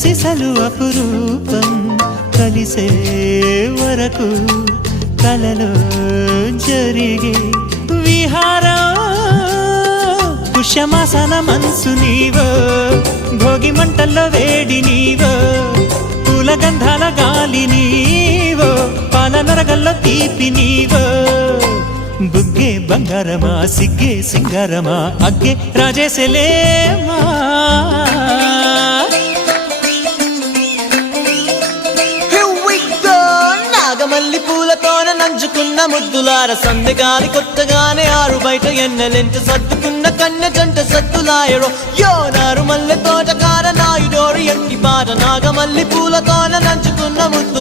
సిసలు అపురూపం కలిసే వరకు కలలో జరిగే విహారం పుష్యమాసన మనసు నీవో భోగి మంటల్లో వేడి నీవో పూల గంధాల గాలి నీవో పాల నరగల్లో తీపి నీవో బుగ్గే బంగారమా సిగ్గే సింగారమా అగ్గే రాజేసలేమా నాగమల్లి పూలతోన నంచుకున్న ముద్దులార సందెగాలి కొట్టగానే ఆరు బయట ఎన్నెలెంట సర్దుకున్న కన్నె జంట సత్తులాయరో యో నారు మల్లె తోటకార నాయుడోరు ఎట్టి బాట నాగమల్లి పూలతోన నంచుకున్న ముద్దు